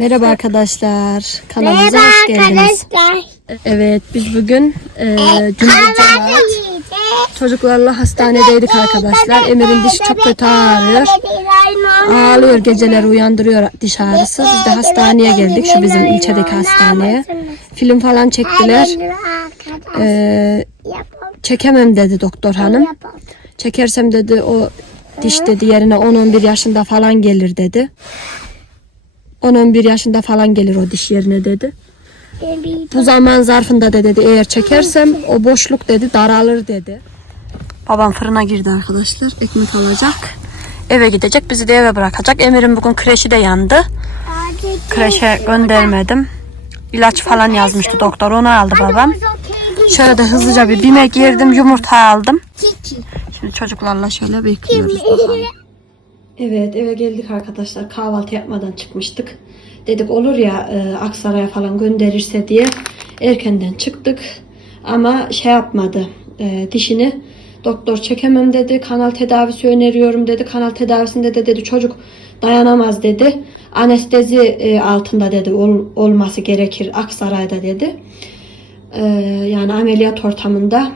Merhaba arkadaşlar. Kanalımıza Merhaba hoş geldiniz. arkadaşlar. Evet biz bugün e, Cumhuriyet Cemaat yiyeceğiz. çocuklarla hastanedeydik arkadaşlar. Emir'in dişi çok kötü ağrıyor. Ağlıyor geceleri uyandırıyor diş ağrısı. Biz de hastaneye geldik şu bizim ilçedeki hastaneye. Film falan çektiler. E, çekemem dedi doktor hanım. Çekersem dedi o diş dedi yerine 10-11 yaşında falan gelir dedi. 10-11 yaşında falan gelir o diş yerine dedi. Bu zaman zarfında da dedi eğer çekersem o boşluk dedi daralır dedi. Babam fırına girdi arkadaşlar. Ekmek alacak. Eve gidecek. Bizi de eve bırakacak. Emir'in bugün kreşi de yandı. Kreşe göndermedim. İlaç falan yazmıştı doktor. Onu aldı babam. Şöyle de hızlıca bir bime girdim. Yumurta aldım. Şimdi çocuklarla şöyle bekliyoruz bakalım. Evet eve geldik arkadaşlar. Kahvaltı yapmadan çıkmıştık. Dedik olur ya e, Aksaray'a falan gönderirse diye erkenden çıktık. Ama şey yapmadı. e, dişini doktor çekemem dedi. Kanal tedavisi öneriyorum dedi. Kanal tedavisinde de dedi çocuk dayanamaz dedi. Anestezi e, altında dedi ol- olması gerekir Aksaray'da dedi. E, yani ameliyat ortamında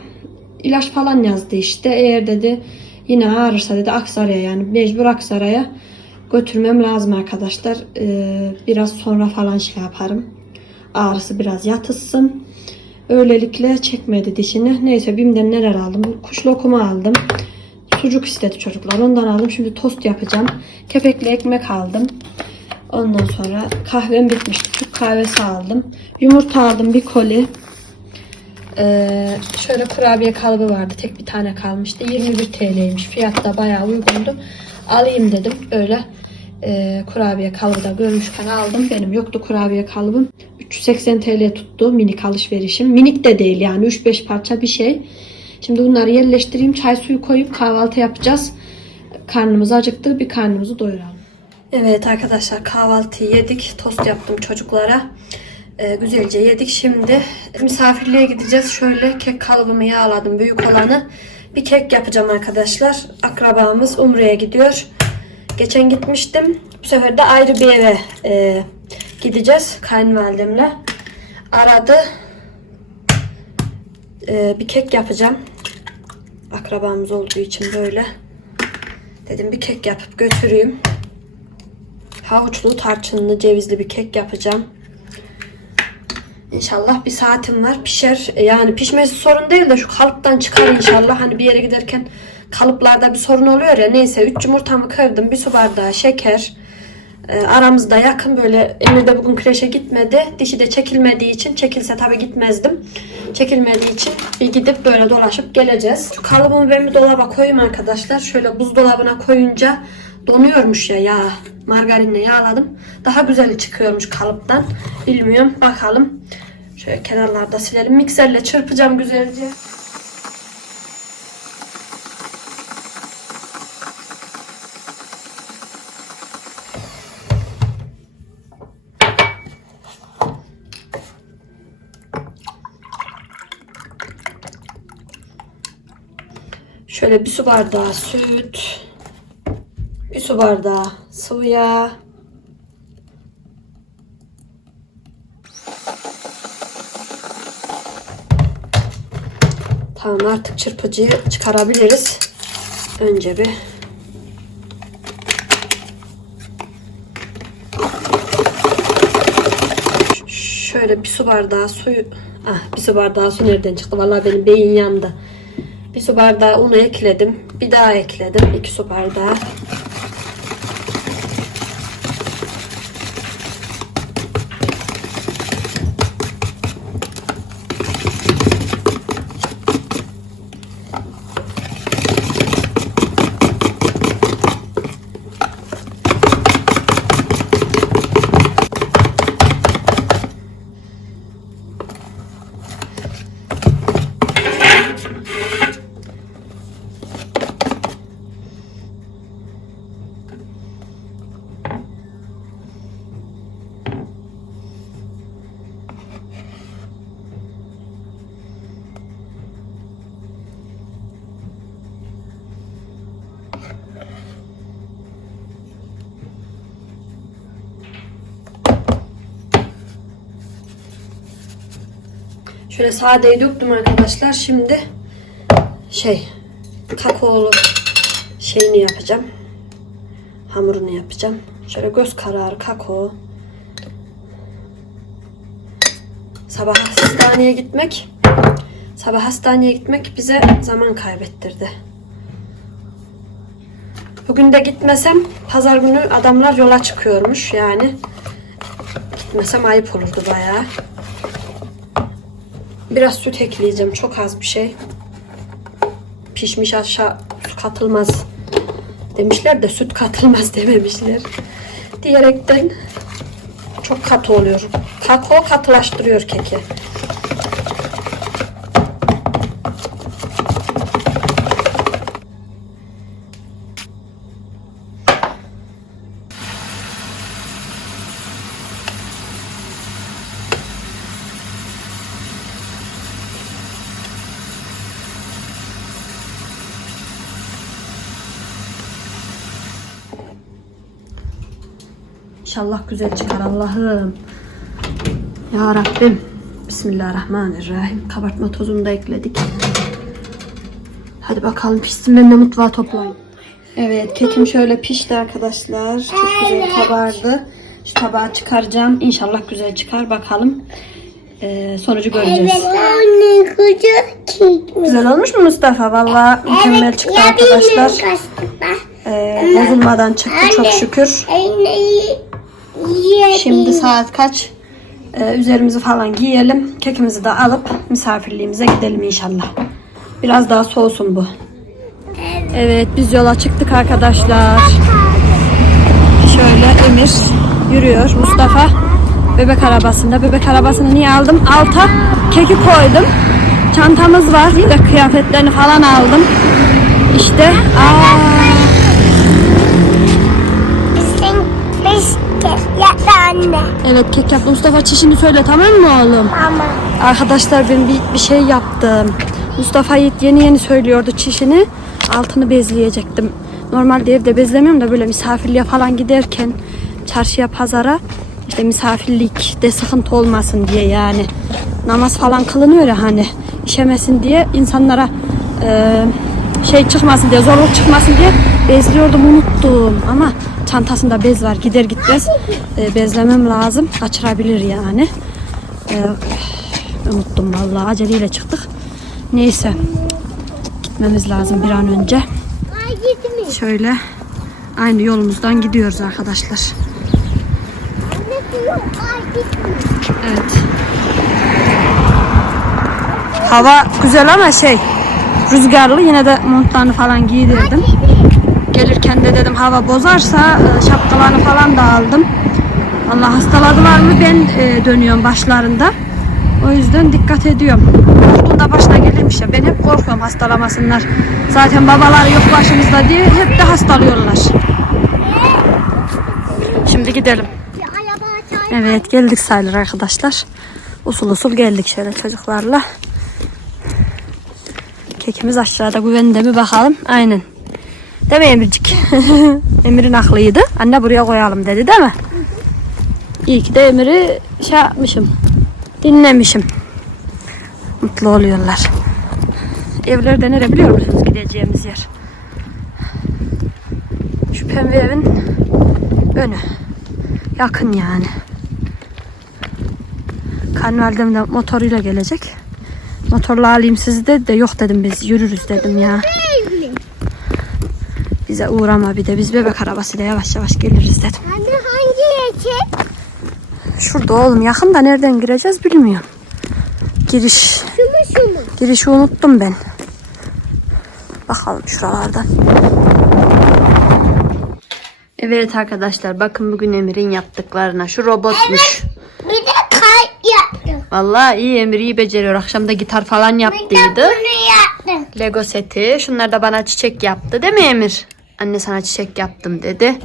ilaç falan yazdı işte. Eğer dedi yine ağrırsa dedi Aksaray'a yani mecbur Aksaray'a götürmem lazım arkadaşlar. Ee, biraz sonra falan şey yaparım. Ağrısı biraz yatışsın. Öylelikle çekmedi dişini. Neyse BİM'den neler aldım? Kuş lokumu aldım. Sucuk istedi çocuklar. Ondan aldım. Şimdi tost yapacağım. Kepekli ekmek aldım. Ondan sonra kahvem bitmişti. Türk kahvesi aldım. Yumurta aldım bir koli. Ee, şöyle kurabiye kalıbı vardı. Tek bir tane kalmıştı. 21 TL'ymiş. Fiyat da bayağı uygundu. Alayım dedim. Öyle e, kurabiye kalıbı da görmüşken aldım. Benim yoktu kurabiye kalıbım. 380 TL tuttu minik alışverişim. Minik de değil yani 3-5 parça bir şey. Şimdi bunları yerleştireyim. Çay suyu koyup kahvaltı yapacağız. Karnımız acıktı. Bir karnımızı doyuralım. Evet arkadaşlar kahvaltıyı yedik. Tost yaptım çocuklara. Ee, güzelce yedik. Şimdi misafirliğe gideceğiz. Şöyle kek kalıbımı yağladım. Büyük olanı. Bir kek yapacağım arkadaşlar. Akrabamız Umre'ye gidiyor. Geçen gitmiştim. Bu sefer de ayrı bir eve e, gideceğiz kayınvalidemle. Aradı. E, bir kek yapacağım. Akrabamız olduğu için böyle. Dedim bir kek yapıp götüreyim. Havuçlu, tarçınlı, cevizli bir kek yapacağım. İnşallah bir saatim var. Pişer. Yani pişmesi sorun değil de şu kalıptan çıkar inşallah. Hani bir yere giderken kalıplarda bir sorun oluyor ya. Neyse 3 yumurtamı kırdım. Bir su bardağı şeker. Ee, aramızda yakın böyle Emir de bugün kreşe gitmedi. Dişi de çekilmediği için çekilse tabii gitmezdim. Çekilmediği için bir gidip böyle dolaşıp geleceğiz. Şu kalıbımı ben bir dolaba koyayım arkadaşlar. Şöyle buzdolabına koyunca donuyormuş ya yağ. Margarinle yağladım. Daha güzeli çıkıyormuş kalıptan. Bilmiyorum. Bakalım. Şöyle kenarlarda silelim. Mikserle çırpacağım güzelce. Şöyle bir su bardağı süt. Bir su bardağı sıvı yağ. Tamam artık çırpıcıyı çıkarabiliriz. Önce bir. Şöyle bir su bardağı suyu ah bir su bardağı su nereden çıktı? Vallahi benim beyin yandı. Bir su bardağı unu ekledim. Bir daha ekledim. İki su bardağı Şöyle sadeyi döktüm arkadaşlar. Şimdi şey kakaolu şeyini yapacağım. Hamurunu yapacağım. Şöyle göz kararı kakao. Sabah hastaneye gitmek sabah hastaneye gitmek bize zaman kaybettirdi. Bugün de gitmesem pazar günü adamlar yola çıkıyormuş yani. Gitmesem ayıp olurdu bayağı. Biraz süt ekleyeceğim. Çok az bir şey. Pişmiş aşağı su katılmaz demişler de süt katılmaz dememişler. Diyerekten çok katı oluyor. Kakao katılaştırıyor keki. İnşallah güzel çıkar Allah'ım. Ya Rabbim. Bismillahirrahmanirrahim. Kabartma tozunu da ekledik. Hadi bakalım pişsin ben de mutfağa toplayayım. Evet kekim şöyle pişti arkadaşlar. Çok güzel kabardı. Şu tabağı çıkaracağım. İnşallah güzel çıkar. Bakalım. Ee, sonucu göreceğiz. Anne kucak çekmiş. Güzel olmuş mu Mustafa? Valla mükemmel çıktı arkadaşlar. Ee, bozulmadan çıktı çok şükür. Şimdi saat kaç? Ee, üzerimizi falan giyelim. Kekimizi de alıp misafirliğimize gidelim inşallah. Biraz daha soğusun bu. Evet biz yola çıktık arkadaşlar. Şöyle Emir yürüyor. Mustafa bebek arabasında. Bebek arabasını niye aldım? Alta keki koydum. Çantamız var. İşte kıyafetlerini falan aldım. İşte aa, Sen beş kez yattı anne. evet kek yaptım. Mustafa çişini söyle tamam mı oğlum? Ama Arkadaşlar ben bir, bir şey yaptım. Mustafa Yiğit yeni yeni söylüyordu çişini. Altını bezleyecektim. Normalde evde bezlemiyorum da böyle misafirliğe falan giderken çarşıya pazara işte misafirlikte sıkıntı olmasın diye yani namaz falan kılınıyor ya hani işemesin diye insanlara e, şey çıkmasın diye zorluk çıkmasın diye bezliyordum unuttum ama çantasında bez var gider gitmez e, bezlemem lazım kaçırabilir yani. E, Unuttum vallahi aceleyle çıktık. Neyse gitmemiz lazım bir an önce. Şöyle aynı yolumuzdan gidiyoruz arkadaşlar. Evet. Hava güzel ama şey rüzgarlı yine de montlarını falan giydirdim. Dedim hava bozarsa e, şapkalarını falan da aldım. Allah hastaladılar mı ben e, dönüyorum başlarında. O yüzden dikkat ediyorum. Korktuğunda başına gelirmiş ya. Ben hep korkuyorum hastalamasınlar. Zaten babalar yok başımızda diye hep de hastalıyorlar. Şimdi gidelim. Evet geldik sayılır arkadaşlar. Usul usul geldik şöyle çocuklarla. Kekimiz aşağıda güvende mi bakalım. Aynen. Değil mi Emircik? Emir'in aklıydı. Anne buraya koyalım dedi değil mi? İyi ki de Emir'i şey yapmışım. Dinlemişim. Mutlu oluyorlar. Evlerde nere biliyor musunuz gideceğimiz yer? Şu pembe evin önü. Yakın yani. Kayınvalidem de motoruyla gelecek. Motorla alayım sizi de, de yok dedim biz yürürüz dedim ya. Bize uğrama bir de biz bebek arabasıyla yavaş yavaş geliriz dedim. Anne hangi yeke? Şurada oğlum yakın da nereden gireceğiz bilmiyorum. Giriş. Şu mu şu mu? Girişi unuttum ben. Bakalım şuralardan. Evet arkadaşlar bakın bugün Emir'in yaptıklarına. Şu robotmuş. Bir de kalp yaptım. Vallahi iyi Emir iyi beceriyor. Akşam da gitar falan Bir de yaptıydı. bunu yaptım. Lego seti. Şunlar da bana çiçek yaptı değil mi Emir? Anne sana çiçek yaptım dedi.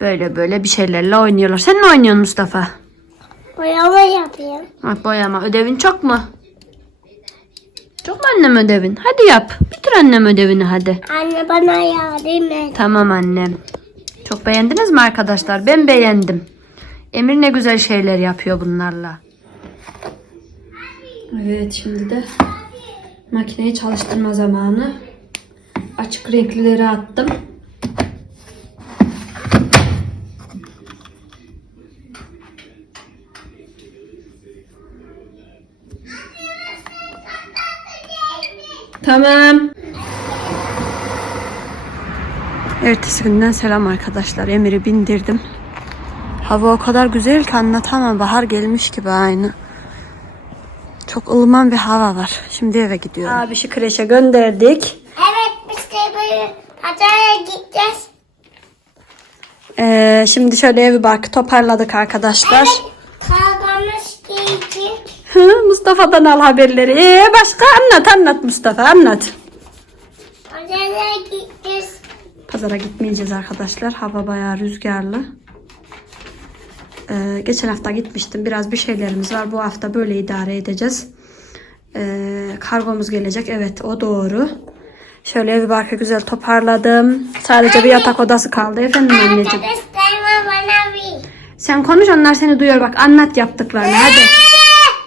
Böyle böyle bir şeylerle oynuyorlar. Sen ne oynuyorsun Mustafa? Boyama yapayım. Bak boyama. Ödevin çok mu? Çok mu annem ödevin? Hadi yap. Bitir annem ödevini hadi. Anne bana yardım et. Tamam annem. Çok beğendiniz mi arkadaşlar? Ben beğendim. Emir ne güzel şeyler yapıyor bunlarla. Evet şimdi de makineyi çalıştırma zamanı. Açık renklileri attım. Tamam. Ertesi günden selam arkadaşlar. Emir'i bindirdim. Hava o kadar güzel ki anlatamam. Bahar gelmiş gibi aynı. Çok ılıman bir hava var. Şimdi eve gidiyorum. Abi şu kreşe gönderdik. Evet biz de böyle pazara gideceğiz. Ee, şimdi şöyle evi barkı toparladık arkadaşlar. Kalbamız giyecek. Hı, Mustafa'dan al haberleri. Ee, başka anlat anlat Mustafa anlat. Pazara gideceğiz. Pazara gitmeyeceğiz arkadaşlar. Hava bayağı rüzgarlı. Ee, geçen hafta gitmiştim. Biraz bir şeylerimiz var. Bu hafta böyle idare edeceğiz. Ee, kargomuz gelecek. Evet o doğru. Şöyle evi barkı güzel toparladım. Sadece bir yatak odası kaldı. Efendim anneciğim. Sen konuş onlar seni duyuyor. Bak anlat yaptıklarını hadi.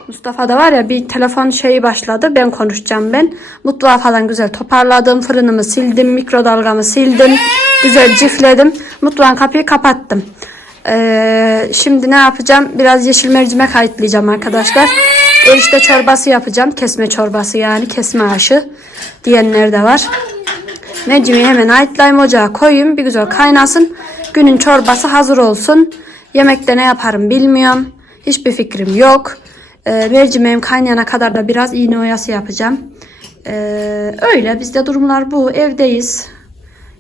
Mustafa da var ya bir telefon şeyi başladı. Ben konuşacağım ben. Mutfağı falan güzel toparladım. Fırınımı sildim. Mikrodalgamı sildim. Güzel cifledim. Mutfağın kapıyı kapattım. Ee, şimdi ne yapacağım? Biraz yeşil mercimek ayıtlayacağım arkadaşlar. Erişte çorbası yapacağım. Kesme çorbası yani. Kesme aşı diyenler de var. Mercimeği hemen ayıtlayayım ocağa koyayım. Bir güzel kaynasın. Günün çorbası hazır olsun. Yemekte ne yaparım bilmiyorum. Hiçbir fikrim yok. Ee, mercimeğim kaynayana kadar da biraz iğne oyası yapacağım. Ee, öyle bizde durumlar bu. Evdeyiz.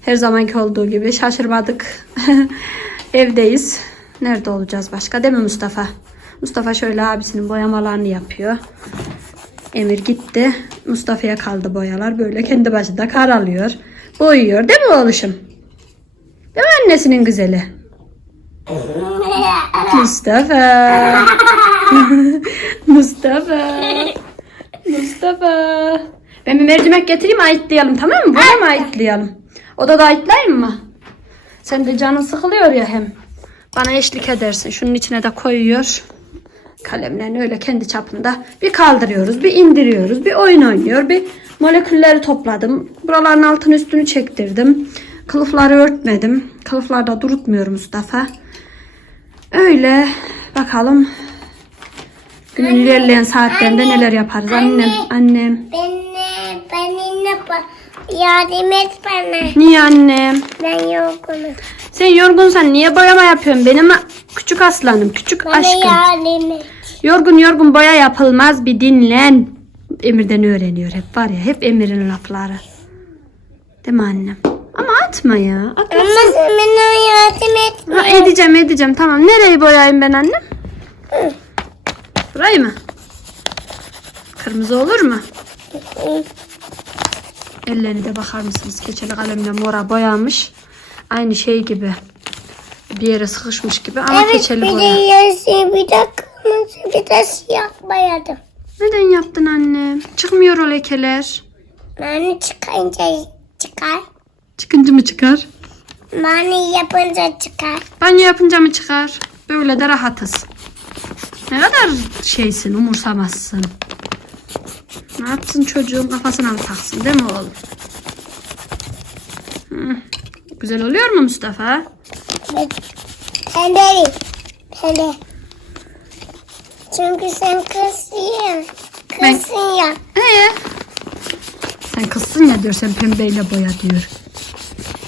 Her zamanki olduğu gibi şaşırmadık. Evdeyiz. Nerede olacağız başka değil mi Mustafa? Mustafa şöyle abisinin boyamalarını yapıyor. Emir gitti. Mustafa'ya kaldı boyalar. Böyle kendi başında kar alıyor. Boyuyor değil mi oğluşum? Değil mi annesinin güzeli? Mustafa. Mustafa. Mustafa. Ben bir mercimek getireyim ayıtlayalım tamam mı? Buraya mı ayıtlayalım? Odada ayıtlayayım mı? Sen de canın sıkılıyor ya hem. Bana eşlik edersin. Şunun içine de koyuyor. Kalemlerini öyle kendi çapında bir kaldırıyoruz, bir indiriyoruz, bir oyun oynuyor, bir molekülleri topladım. Buraların altını üstünü çektirdim. Kılıfları örtmedim. Kılıflarda durutmuyor Mustafa. Öyle bakalım. Günün ilerleyen saatlerinde neler yaparız annem, annem. Beni, ba- yardım et bana. Niye annem? Ben yorgunum. Sen yorgunsan niye boyama yapıyorsun? Benim küçük aslanım, küçük Bana aşkım. yardım. Yorgun yorgun boya yapılmaz bir dinlen. Emir'den öğreniyor hep var ya hep Emir'in lafları. Değil mi annem? Ama atma ya. Atma. Ama sen bana yardım et. Ha, edeceğim edeceğim tamam. Nereyi boyayayım ben annem? Burayı mı? Kırmızı olur mu? Ellerine de bakar mısınız? Keçeli kalemle mora boyamış. Aynı şey gibi. Bir yere sıkışmış gibi ama Evet keçeli bir de boya. yeşil bir de kırmızı bir de siyah boyadım. Neden yaptın annem? Çıkmıyor o lekeler. Mani çıkınca çıkar. Çıkınca mı çıkar? Mani yapınca çıkar. Banyo yapınca mı çıkar? Böyle de rahatız. Ne kadar şeysin, umursamazsın. Ne yapsın çocuğun kafasına mı taksın değil mi oğlum? Hı. Güzel oluyor mu Mustafa? Ben de. Çünkü sen kızsın. Kızsın ya. Ee? Sen kızsın ya diyor sen pembeyle boya diyor.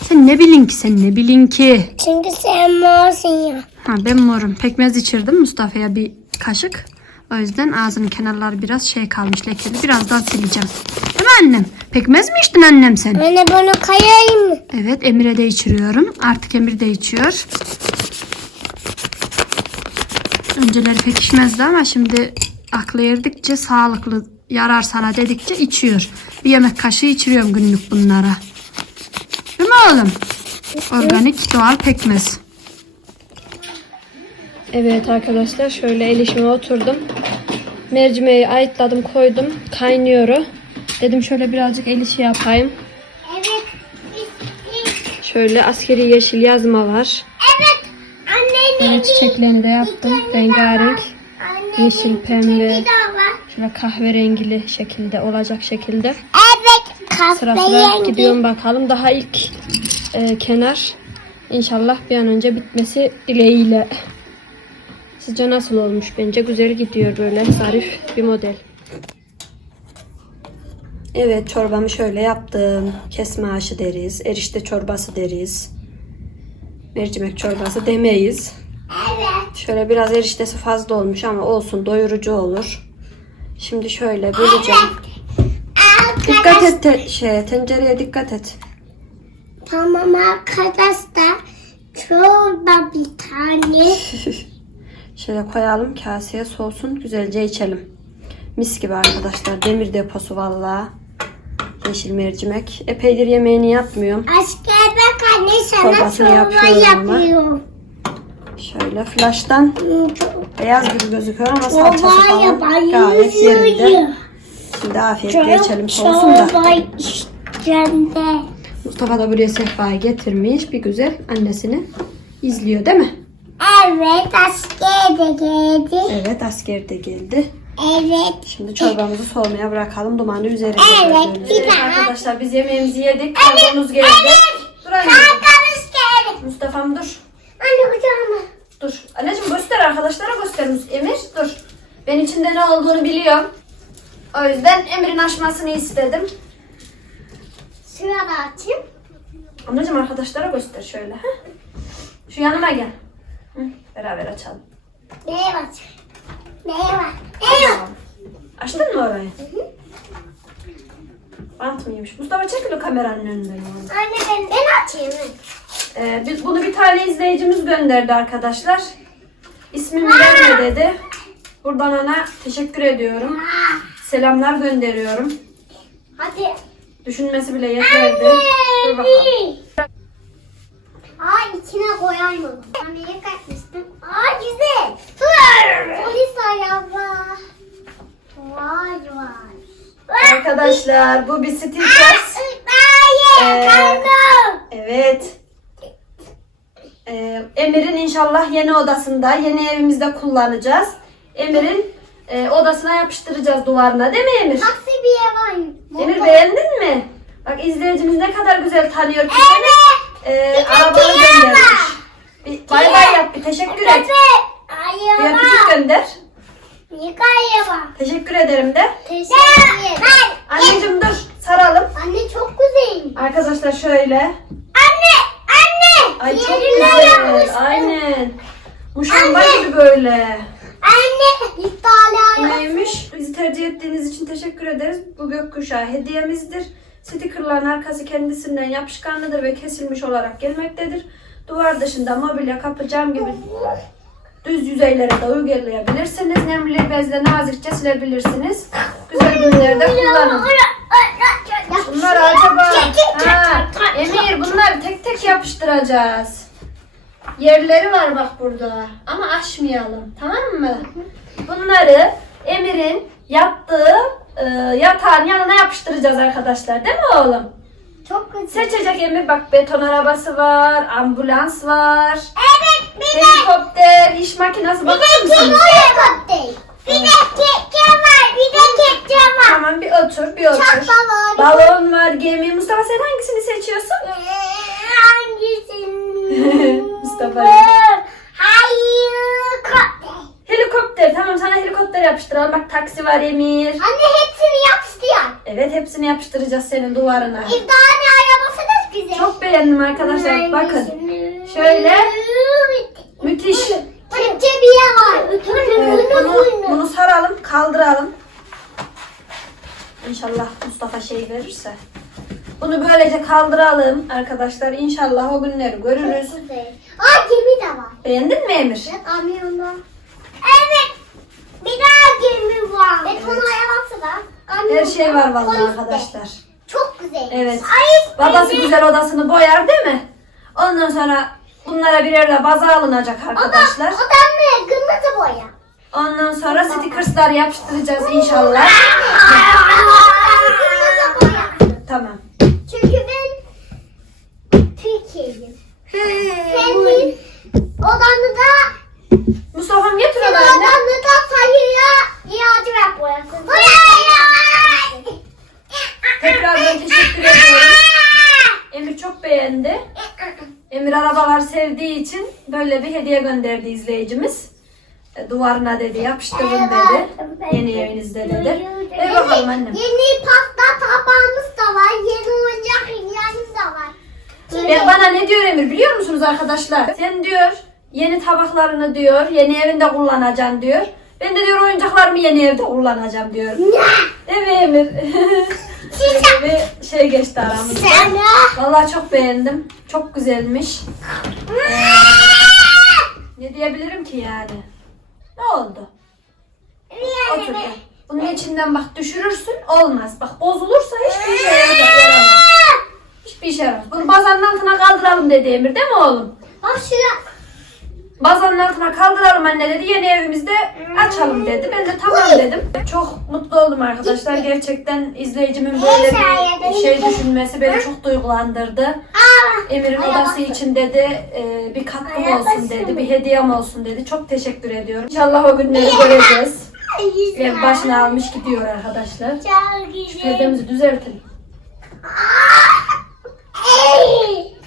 Sen ne bilin ki sen ne bilin ki. Çünkü sen morsun ya. Ha ben morum. Pekmez içirdim Mustafa'ya bir kaşık. O yüzden ağzının kenarları biraz şey kalmış lekeli. Birazdan sileceğim. Annem? Pekmez mi içtin annem sen? Anne bunu kayayım mı? Evet Emir'e de içiriyorum. Artık Emir de içiyor. Önceleri pek içmezdi ama şimdi aklı erdikçe sağlıklı yarar sana dedikçe içiyor. Bir yemek kaşığı içiriyorum günlük bunlara. Değil mi oğlum? Organik doğal pekmez. Evet arkadaşlar şöyle el işime oturdum. Mercimeği ayıtladım koydum. Kaynıyor. Dedim şöyle birazcık el işi yapayım. Evet. Şöyle askeri yeşil yazma var. Evet. Anne Yine çiçeklerini de yaptım. Rengarenk. Yeşil, pembe. Şöyle kahverengili şekilde olacak şekilde. Evet. Sıra sıra gidiyorum bakalım. Daha ilk e, kenar inşallah bir an önce bitmesi dileğiyle. Sizce nasıl olmuş? Bence güzel gidiyor böyle zarif bir model. Evet çorbamı şöyle yaptım. Kesme aşı deriz. Erişte çorbası deriz. Mercimek çorbası demeyiz. Evet. Şöyle biraz eriştesi fazla olmuş ama olsun doyurucu olur. Şimdi şöyle böleceğim. Dikkat et te- şeye, tencereye dikkat et. Tamam arkadaşlar. Şurada bir tane. Şöyle koyalım kaseye soğusun güzelce içelim. Mis gibi arkadaşlar demir deposu vallahi. Yeşil mercimek. Epeydir yemeğini yapmıyorum. Asker bak anne sana Çorbasını çorba yapıyorum ama. yapıyor. Şöyle flaştan beyaz gibi gözüküyor ama salçası Çorba falan gayet yerinde. yapıyor. Şimdi afiyetle içelim soğusun da. Çorba. Mustafa da buraya sehpayı getirmiş. Bir güzel annesini izliyor değil mi? Evet asker de geldi. Evet asker de geldi. Evet. Şimdi çorbamızı soğumaya bırakalım. Dumanı üzerinde. Evet, gördüğünüz gibi. Arkadaşlar biz yemeğimizi yedik. Karbonumuz geldi. Dur anneciğim. Kankamız geldi. Mustafa'm dur. Anne kucağıma. Dur. Anneciğim göster arkadaşlara göster. Emir dur. Ben içinde ne olduğunu biliyorum. O yüzden Emir'in açmasını istedim. Şurada açayım. Anneciğim arkadaşlara göster şöyle. heh. Şu yanıma gel. Hı, beraber açalım. Neye bak? Bak? Tamam. Açtın mı orayı? Bant mıymış? Mustafa çekil o kameranın önünden. Anne ben, ben açayım. Ee, biz bunu bir tane izleyicimiz gönderdi arkadaşlar. İsmini verme dedi. Buradan ona teşekkür ediyorum. Selamlar gönderiyorum. Hadi. Düşünmesi bile yeterdi. Dur bakalım. Aa içine koyayım. Anneye kaçmıştım. Aa güzel. Polis ayağı. Vay vay. Arkadaşlar bu bir sticker. Hayır. Ee. Evet. Ee, Emir'in inşallah yeni odasında, yeni evimizde kullanacağız. Emir'in e, odasına yapıştıracağız duvarına değil mi Emir? Taksi bir yer var. Emir beğendin mi? Bak izleyicimiz ne kadar güzel tanıyor Evet. seni. Ee, de arabanı göndermiş. Bir bay bay yap bir teşekkür et. Bir öpücük gönder. Teşekkür ederim de. Teşekkür ederim. Anneciğim dur saralım. Anne çok güzel. Arkadaşlar şöyle. Anne, anne. Ay çok güzel. Aynen. Muşamba gibi böyle. Anne, iptal. Neymiş? Bizi tercih ettiğiniz için teşekkür ederiz. Bu gökkuşağı hediyemizdir. Arkası kendisinden yapışkanlıdır ve kesilmiş olarak gelmektedir. Duvar dışında mobilya, kapı, cam gibi düz yüzeylere de uygulayabilirsiniz. Nemli bezle nazikçe silebilirsiniz. Güzel günlerde kullanın. Bunlar acaba... Ha, Emir bunlar tek tek yapıştıracağız. Yerleri var bak burada. Ama açmayalım. Tamam mı? Bunları Emir'in yattığı e, yatağın yanına yapıştıracağız arkadaşlar. Değil mi oğlum? Seçecek Emir. Bak beton arabası var. Ambulans var. Evet, bir de Helikopter, iş makinesi. bir Bakar de mısınız? helikopter. Bir de kepçe var, bir de kepçe var. Tamam bir otur, bir otur. Çakma var. Balon var, gemi. Mustafa sen hangisini seçiyorsun? Hangisini? Mustafa. Hayır, kopter. Helikopter. Tamam sana helikopter yapıştıralım. Bak taksi var Emir. Anne hepsini yapıştı ya. Evet hepsini yapıştıracağız senin duvarına. İbdani arabası da güzel. Çok beğendim arkadaşlar. Bakın. Şöyle. Müthiş. Bir yer var. Evet, bunu, bunu saralım, kaldıralım. İnşallah Mustafa şey verirse. Bunu böylece kaldıralım arkadaşlar. İnşallah o günleri görürüz. Güzel. Aa gemi de var. Beğendin mi Emir? Ne kamyonda? Evet. Bir daha gemi var. Beton arabası var. Her şey var vallahi polis de. arkadaşlar. Çok güzel. Evet. Ay, Babası benim- güzel odasını boyar değil mi? Ondan sonra bunlara birer de baza alınacak arkadaşlar. O da, o da ne? Kırmızı boya. Ondan sonra stickerslar yapıştıracağız inşallah. Kırmızı boya. Tamam. Çünkü ben Türkiye'yim. Senin odanı da Mustafa niye tura verdi? neden sayıya ihtiyacı var burası? Tekrardan teşekkür ediyorum. Emir çok beğendi. Emir arabalar sevdiği için böyle bir hediye gönderdi izleyicimiz. E, duvarına dedi, yapıştırın dedi. Yeni evinizde dedi. Ver bakalım annem. Yeni pasta tabağımız da var. Yeni oyuncak hediyelerimiz de var. Ben bana ne diyor Emir biliyor musunuz arkadaşlar? Sen diyor yeni tabaklarını diyor yeni evinde kullanacaksın diyor. Ben de diyor oyuncaklarımı yeni evde kullanacağım diyor. Mi Emir? Bir şey geçti aramızda. Vallahi çok beğendim. Çok güzelmiş. Ee, ne diyebilirim ki yani? Ne oldu? Otur gel. Bunun içinden bak düşürürsün olmaz. Bak bozulursa hiçbir işe yaramaz. Hiçbir işe yaramaz. Bunu bazanın altına kaldıralım dedi Emir değil mi oğlum? Bak şuraya. Bazanın altına kaldıralım anne dedi. Yeni evimizde açalım dedi. Ben de tamam dedim. Çok mutlu oldum arkadaşlar. Gerçekten izleyicimin böyle bir şey düşünmesi beni çok duygulandırdı. Emir'in odası için dedi e, bir katkım olsun dedi. Bir hediyem olsun dedi. Çok teşekkür ediyorum. İnşallah o günleri göreceğiz. Ev başına almış gidiyor arkadaşlar. Güzel. Perdemizi düzeltelim. Ya beni.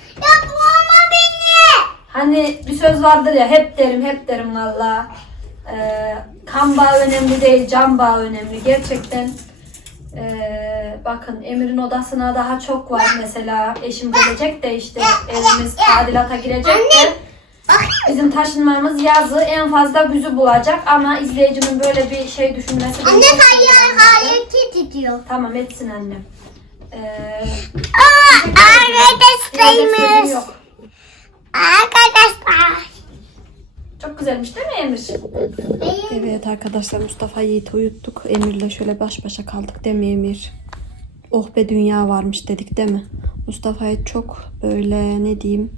Hani bir söz vardır ya hep derim hep derim valla. Ee, kan bağı önemli değil can bağı önemli. Gerçekten ee, bakın Emir'in odasına daha çok var mesela. Eşim gelecek de işte evimiz tadilata girecek de. Bizim taşınmamız yazı en fazla güzü bulacak ama izleyicimin böyle bir şey düşünmesi Anne hayır hareket ediyor. Tamam etsin annem. Ee, Aa, diyecek sözüm arkadaşlarımız. yok. Arkadaşlar. Çok güzelmiş değil mi Emir? Evet arkadaşlar Mustafa Yiğit'i uyuttuk. Emir'le şöyle baş başa kaldık değil mi Emir? Oh be dünya varmış dedik değil mi? Mustafa Yiğit çok böyle ne diyeyim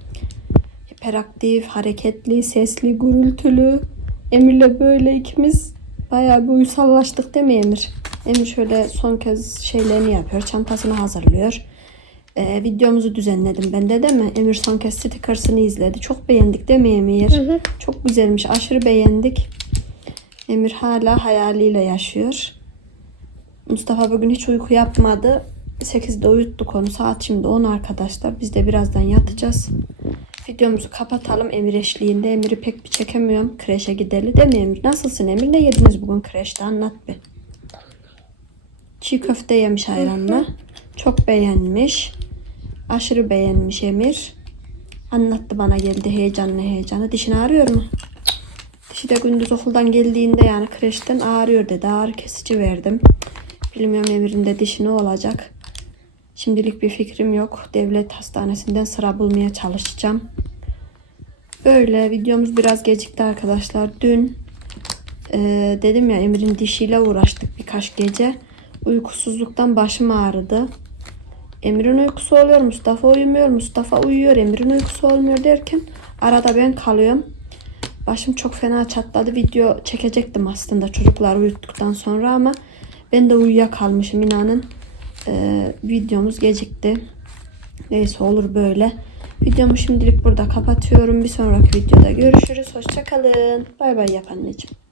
hiperaktif, hareketli, sesli, gürültülü. Emir'le böyle ikimiz bayağı bir uysallaştık değil mi Emir? Emir şöyle son kez şeylerini yapıyor. Çantasını hazırlıyor. Ee, videomuzu düzenledim ben de değil mi? Emir son kez izledi. Çok beğendik değil mi Emir? Çok güzelmiş. Aşırı beğendik. Emir hala hayaliyle yaşıyor. Mustafa bugün hiç uyku yapmadı. 8'de uyuttuk onu. Saat şimdi 10 arkadaşlar. Biz de birazdan yatacağız. Videomuzu kapatalım Emir eşliğinde. Emir'i pek bir çekemiyorum. Kreşe gideli değil mi Emir? Nasılsın Emir? Ne yediniz bugün kreşte? Anlat bir. Çiğ köfte yemiş ayranla. Çok beğenmiş. Aşırı beğenmiş Emir. Anlattı bana geldi heyecanlı heyecanlı. Dişini ağrıyor mu? Dişi de gündüz okuldan geldiğinde yani kreşten ağrıyor dedi. Ağrı kesici verdim. Bilmiyorum Emir'in de dişi ne olacak. Şimdilik bir fikrim yok. Devlet hastanesinden sıra bulmaya çalışacağım. Böyle videomuz biraz gecikti arkadaşlar. Dün e, dedim ya Emir'in dişiyle uğraştık birkaç gece. Uykusuzluktan başım ağrıdı. Emir'in uykusu oluyor, Mustafa uyumuyor, Mustafa uyuyor, Emir'in uykusu olmuyor derken arada ben kalıyorum. Başım çok fena çatladı. Video çekecektim aslında çocuklar uyuttuktan sonra ama ben de uyuyakalmışım inanın. Ee, videomuz gecikti. Neyse olur böyle. Videomu şimdilik burada kapatıyorum. Bir sonraki videoda görüşürüz. Hoşçakalın. Bay bay yap.